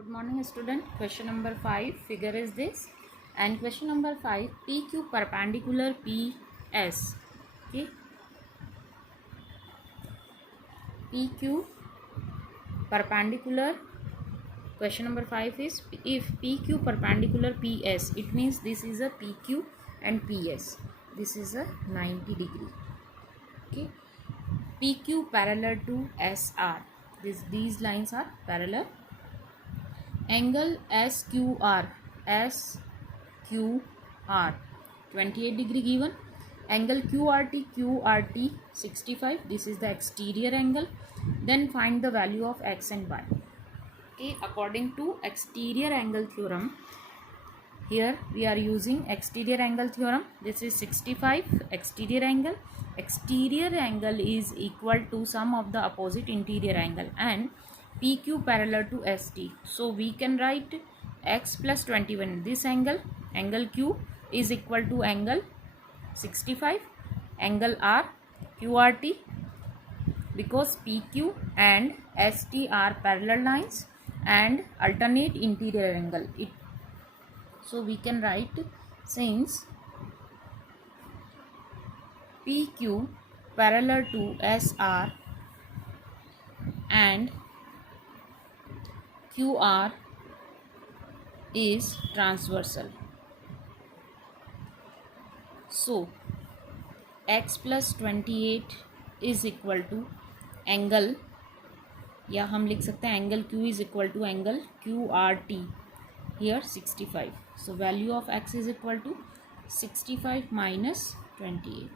Good morning student. Question number 5 figure is this, and question number 5 PQ perpendicular PS. Okay, PQ perpendicular. Question number 5 is if PQ perpendicular PS, it means this is a PQ and PS. This is a 90 degree. Okay, PQ parallel to SR. These lines are parallel. Angle SQR 28 degree given. Angle QRT 65. This is the exterior angle. Then find the value of x and y. Okay, according to exterior angle theorem, here we are using exterior angle theorem. This is 65 exterior angle. Exterior angle is equal to sum of the opposite interior angle and PQ parallel to ST. So we can write x plus 21. This angle Q is equal to angle 65, angle R QRT, because PQ and ST are parallel lines and alternate interior angle. So we can write, since PQ parallel to SR and QR is transversal. So x plus 28 is equal to angle, या हम लिख सकते हैं angle Q is equal to angle QRT, here 65. So value of x is equal to 65 minus 28.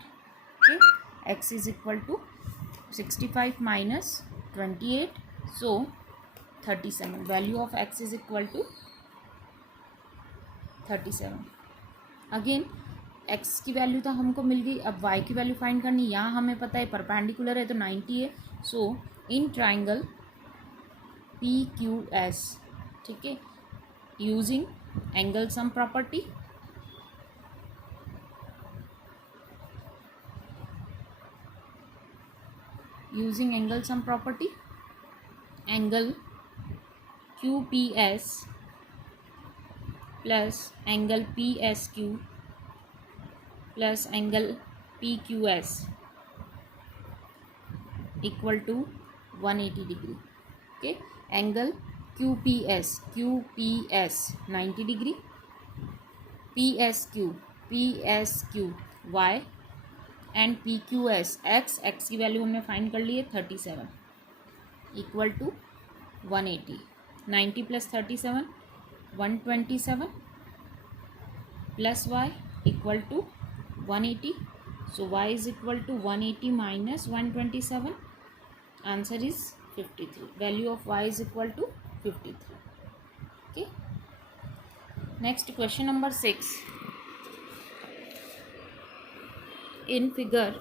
Okay, x is equal to 65 minus 28, so 37. Value of x is equal to 37. Again x की value तो हमको मिल गई, अब y की value find करनी. यहाँ हमें पता है परपेंडिकुलर है तो 90 है. सो इन ट्राइंगल PQS, ठीक है, using angle sum property, using angle sum property, angle QPS plus angle PSQ plus angle PQS equal to 180 degree. Okay, angle QPS 90 degree, PSQ Y and PQS x की value हमने find कर ली है 37, equal to 180. 90 plus 37 127 plus y equal to 180. So y is equal to 180 minus 127. Answer is 53. Value of y is equal to 53. Okay. Next question number 6. In figure,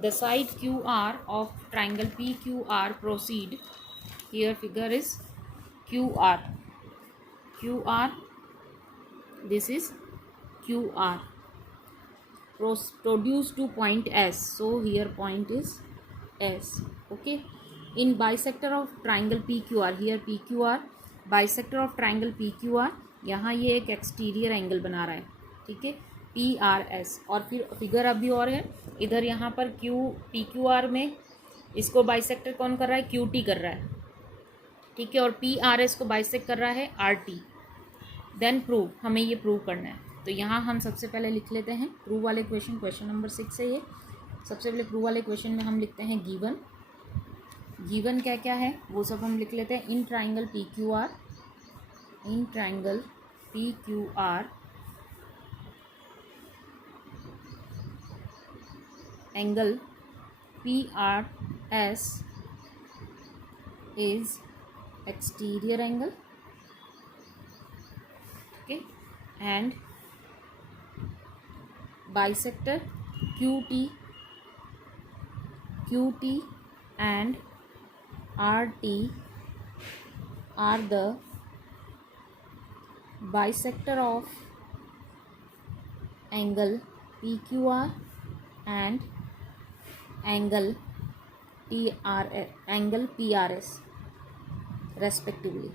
the side QR of triangle PQR proceed. Here figure is QR. This is QR. Produce to point S. So here point is S. Okay. In bisector of triangle PQR, here PQR bisector of triangle PQR, यहाँ ये एक exterior angle बना रहा है, ठीक है, PRS. और फिर फिगर अभी और है, इधर यहाँ पर PQR में इसको बाइसेक्टर कौन कर रहा है, QT कर रहा है, ठीक है, और PRS को बाइसेक्ट कर रहा है RT. देन प्रूव, हमें ये प्रूव करना है. तो यहाँ हम सबसे पहले लिख लेते हैं प्रूव वाले क्वेश्चन नंबर 6 है ये. सबसे पहले प्रूव वाले क्वेश्चन में हम लिखते हैं गिवन क्या क्या है वो सब हम लिख लेते हैं. In triangle PQR angle PRS is exterior angle, okay, and bisector QT and RT are the bisector of angle PQR and angle PRS respectively.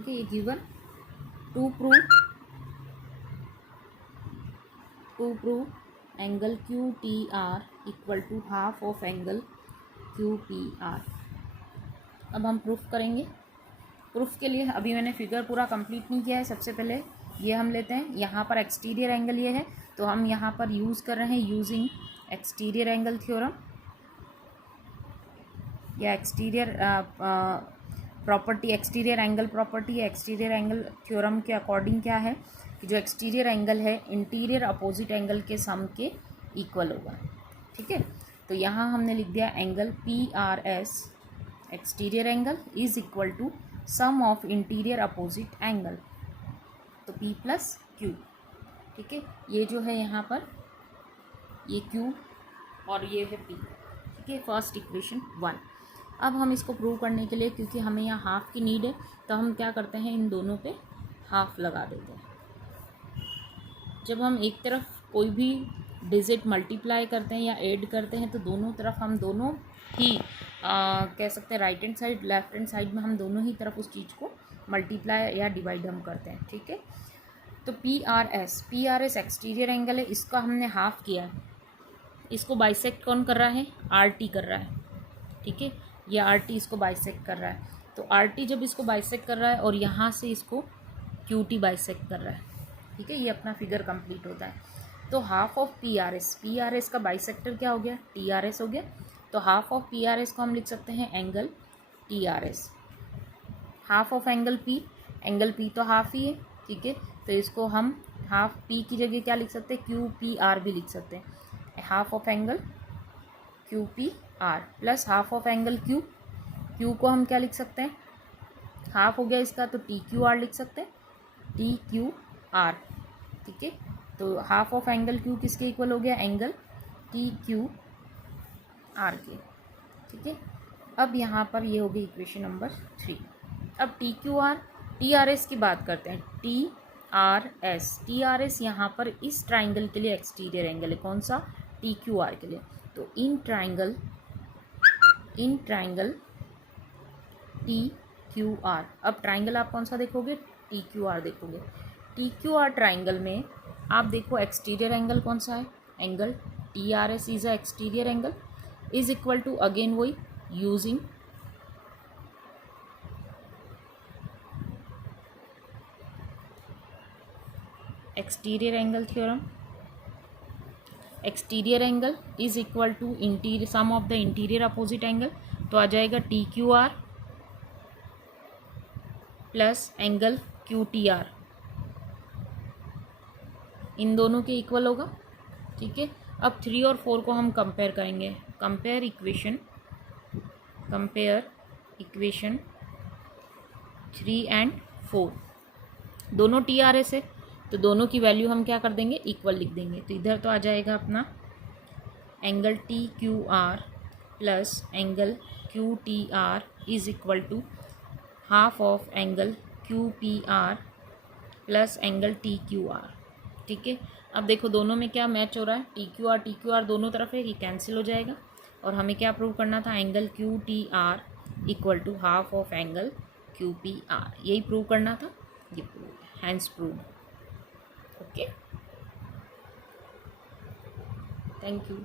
ठीक है, ये given to prove angle Q T R equal to half of angle Q P R. अब हम proof करेंगे। Proof के लिए अभी मैंने फिगर पूरा कंप्लीट नहीं किया है। सबसे पहले ये हम लेते हैं, यहाँ पर एक्सटीरियर एंगल ये है, तो हम यहाँ पर यूज़ कर रहे हैं यूजिंग एक्सटीरियर एंगल थ्योरम या exterior property, exterior angle property या एक्सटीरियर एंगल थ्योरम के अकॉर्डिंग क्या है कि जो एक्सटीरियर एंगल है इंटीरियर अपोजिट एंगल के सम के इक्वल होगा। ठीक है, तो यहाँ हमने लिख दिया angle P R S exterior angle is equal to sum of interior opposite angle, तो P प्लस Q। ठीक है, ये जो है यहाँ पर ये Q और ये है P। ठीक है, फर्स्ट इक्वेशन 1। अब हम इसको प्रूव करने के लिए, क्योंकि हमें यहाँ हाफ की नीड है, तो हम क्या करते हैं, इन दोनों पे हाफ लगा देते हैं। जब हम एक तरफ कोई भी डिजिट मल्टीप्लाई करते हैं या ऐड करते हैं, तो दोनों तरफ हम दोनों ही कह सकते हैं right hand side left hand side में हम दोनों ही तरफ उस चीज़ को मल्टीप्लाई या डिवाइड हम करते हैं। ठीक है, तो P R S exterior angle है, इसका हमने हाफ किया है। इसको बाइसेक्ट कौन कर रहा है, आर टी कर रहा है। ठीक है, ये आर टी इसको बाइसेक्ट कर रहा है, तो आर टी जब इसको बाइसेक्ट कर रहा है और यहाँ से इसको क्यू टी बाइसेक्ट कर रहा है। ठीक है, ये अपना फिगर कंप्लीट होता है। तो half of P R S का बाइसेक्टर क्या हो गया, टी आर एस हो गया। तो half of P R S को हम लिख सकते हैं angle T R S. Half of angle P तो हाफ ही है। ठीक है, तो इसको हम हाफ पी की जगह क्या लिख सकते हैं, क्यू पी आर भी लिख सकते हैं। Half of angle Q P R plus half of angle Q को हम क्या लिख सकते हैं, हाफ हो गया इसका, तो टी क्यू आर लिख सकते हैं, टी क्यू आर। ठीक है, तो हाफ ऑफ एंगल क्यू किसके इक्वल हो गया, एंगल टी क्यू आर के। ठीक है, अब यहाँ पर ये हो गई इक्वेशन नंबर 3। अब T Q R T R S की बात करते हैं। टी आर एस यहाँ पर इस ट्राइंगल के लिए एक्सटीरियर एंगल है, कौन सा, टी क्यू आर के लिए। तो in triangle T Q R, अब ट्राइंगल आप कौन सा देखोगे, टी क्यू आर देखोगे। टी क्यू आर ट्राइंगल में आप देखो एक्सटीरियर एंगल कौन सा है, angle T R S is a exterior angle is equal to again वही using exterior angle theorem. Exterior angle is equal to interior sum of the interior opposite angle, तो आ जाएगा T Q R plus angle Q T are, इन दोनों के equal होगा। ठीक है, अब 3 और 4 को हम कंपेयर करेंगे। कंपेयर इक्वेशन 3 एंड 4, दोनों टी आर एस है, तो दोनों की वैल्यू हम क्या कर देंगे, इक्वल लिख देंगे। तो इधर तो आ जाएगा अपना angle T Q R plus angle Q T R is equal to half of angle Q P R plus angle T Q R. ठीक है, अब देखो दोनों में क्या मैच हो रहा है, टी क्यू आर दोनों तरफ है, ये कैंसिल हो जाएगा। और हमें क्या प्रूव करना था, angle Q T R equal to half of angle Q P R, यही प्रूव करना था, ये prove, hence prove. Okay, thank you.